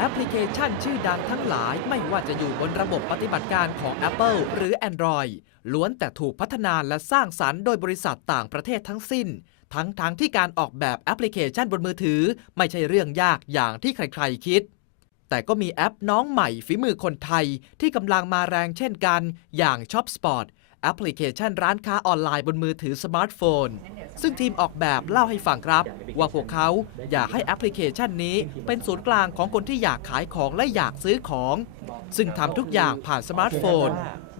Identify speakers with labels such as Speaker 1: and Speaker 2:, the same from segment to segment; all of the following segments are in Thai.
Speaker 1: แอปพลิเคชันชื่อดังทั้งหลายไม่ว่าจะอยู่บนระบบปฏิบัติการของ Apple หรือ Android ล้วนแต่ถูกพัฒนาและสร้างสรรค์โดยบริษัทต่างประเทศทั้งสิ้น ทั้งทางที่การออกแบบแอปพลิเคชันบนมือถือ ไม่ใช่เรื่องยากอย่างที่ใครๆคิด แต่ก็มีแอปน้องใหม่ฝีมือคนไทยที่กำลังมาแรงเช่นกัน อย่าง Shop Spot แอปพลิเคชันร้านค้าออนไลน์บนมือถือสมาร์ทโฟน ซึ่งทีมออกแบบเล่าให้ฟังครับ ว่าพวกเขาอยากให้แอปพลิเคชันนี้เป็นศูนย์กลางของคนที่อยากขายของและอยากซื้อของ ซึ่งทำทุกอย่างผ่านสมาร์ทโฟน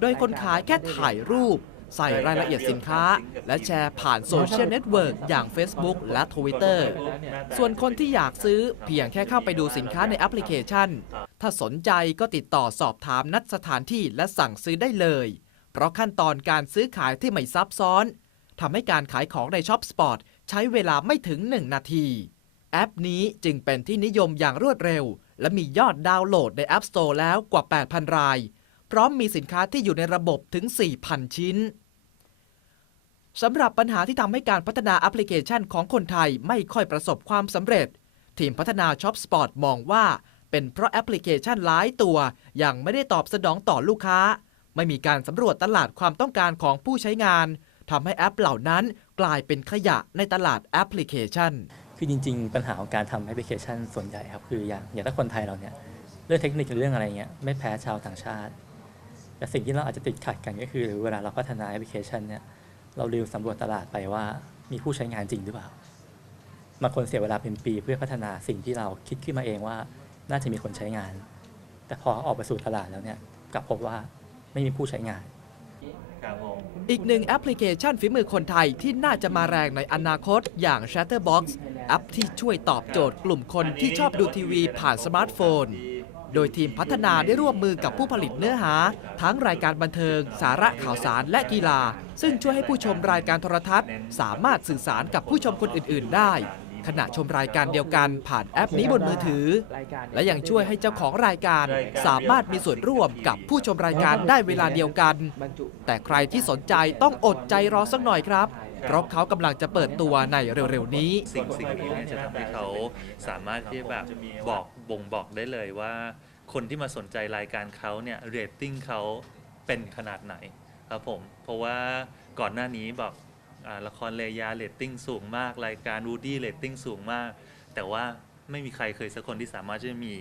Speaker 1: โดยคนขายแค่ถ่ายรูป ใส่รายละเอียดสินค้า และแชร์ผ่านโซเชียลเน็ตเวิร์กอย่าง Facebook และ Twitter ส่วนคนที่อยากซื้อเพียงแค่เข้าไปดูสินค้าในแอปพลิเคชัน ถ้าสนใจก็ติดต่อสอบถามนัดสถานที่และสั่งซื้อได้เลย เพราะขั้นตอนการซื้อขายที่ไม่ซับซ้อนทำให้การขายของในช็อปสปอร์ตใช้เวลาไม่ถึง 1 นาที แอปนี้จึงเป็นที่นิยมอย่างรวดเร็ว และมียอดดาวน์โหลดใน App Store แล้วกว่า 8,000 ราย พร้อมมีสินค้าที่อยู่ในระบบถึง 4,000 ชิ้นสำหรับปัญหาที่ทำให้การพัฒนาแอปพลิเคชันของคนไทยไม่ค่อยประสบความสำเร็จ ทีมพัฒนา Shop Spot มองว่า เป็นเพราะแอปพลิเคชันหลายตัว ยังไม่ได้ตอบสนองต่อลูกค้า ไม่มีการสำรวจตลาดความต้องการของผู้ใช้งานทำให้แอปเหล่านั้นกลายเป็นขยะในตลาดแอปพลิเคชัน
Speaker 2: คือจริง ๆ ปัญหาของการทำแอปพลิเคชันส่วนใหญ่ครับคืออย่างอย่างถ้าคนไทยเราเนี่ยเรื่องเทคนิคเรื่องอะไรเงี้ยไม่แพ้ชาวต่างชาติ แต่สิ่งที่เราอาจจะติดขัดกันก็คือเวลาเราพัฒนาแอปพลิเคชันเนี่ยเราลืมสำรวจตลาดไปว่ามีผู้ใช้งานจริงหรือเปล่าบางคนเสียเวลาเป็นปีเพื่อพัฒนาสิ่งที่เราคิดขึ้นมาเองว่า น่าจะมีคนใช้งาน แต่พอออกไปสู่ตลาดแล้วเนี่ยกลับพบว่า ไม่มีผู้ใช้งาน
Speaker 3: ครับผม
Speaker 1: อีกหนึ่งแอปพลิเคชันฝีมือคนไทยที่น่าจะมาแรงในอนาคตอย่าง Chatterbox แอปที่ช่วยตอบโจทย์กลุ่มคนที่ชอบดูทีวีผ่านสมาร์ทโฟน โดยทีมพัฒนาได้ร่วมมือกับผู้ผลิตเนื้อหา ทั้งรายการบันเทิง สาระข่าวสารและกีฬา ซึ่งช่วยให้ผู้ชมรายการโทรทัศน์ สามารถสื่อสารกับผู้ชมคนอื่น ๆ ได้ ขณะชมรายการเดียวกันผ่านแอปนี้บนมือถือ และยังช่วยให้เจ้าของรายการสามารถมีส่วนร่วมกับผู้ชมรายการได้เวลาเดียวกัน แต่ใครที่สนใจต้องอดใจรอสักหน่อยครับเพราะเขากำลังจะเปิดตัวในเร็วๆนี้
Speaker 3: สิ่งสิ่งนี้เนี่ยจะทำให้เขาสามารถที่จะแบบบอกบ่งบอกได้เลยว่า คนที่มาสนใจรายการเขาเนี่ยเรตติ้งเขาเป็นขนาดไหนครับผม เพราะว่าก่อนหน้านี้บอกอา ละครเลยาเรตติ้งสูงมาก รายการวูดี้เรตติ้งสูงมาก แต่ว่าไม่มีใครเคยสักคนที่สามารถจะมี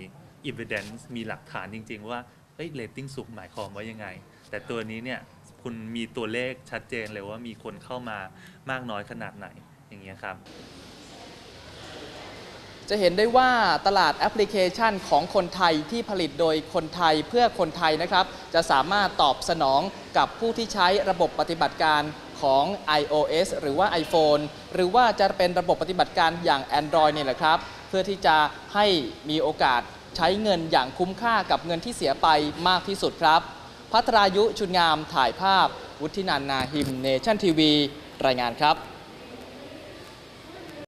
Speaker 3: evidence มีหลักฐานจริง ๆ ว่าเอ้ยเรตติ้งสูงหมายความว่ายังไง แต่ตัวนี้เนี่ยคุณมีตัวเลขชัดเจนเลยว่ามีคนเข้ามามากน้อยขนาดไหนอย่างเงี้ยครับ
Speaker 1: จะเห็นได้ว่าตลาดแอปพลิเคชันของคนไทยที่ผลิตโดยคนไทยเพื่อคนไทยนะครับ จะสามารถตอบสนองกับผู้ที่ใช้ระบบปฏิบัติการ ของ iOS หรือว่า iPhone หรือว่าจะเป็นระบบปฏิบัติการอย่าง Android เนี่ยแหละครับ เพื่อที่จะให้มีโอกาสใช้เงินอย่างคุ้มค่ากับเงินที่เสียไปมากที่สุดครับ พัทรายุชุนงามถ่ายภาพ วุฒินันนาหิมเนชั่นทีวี รายงานครับ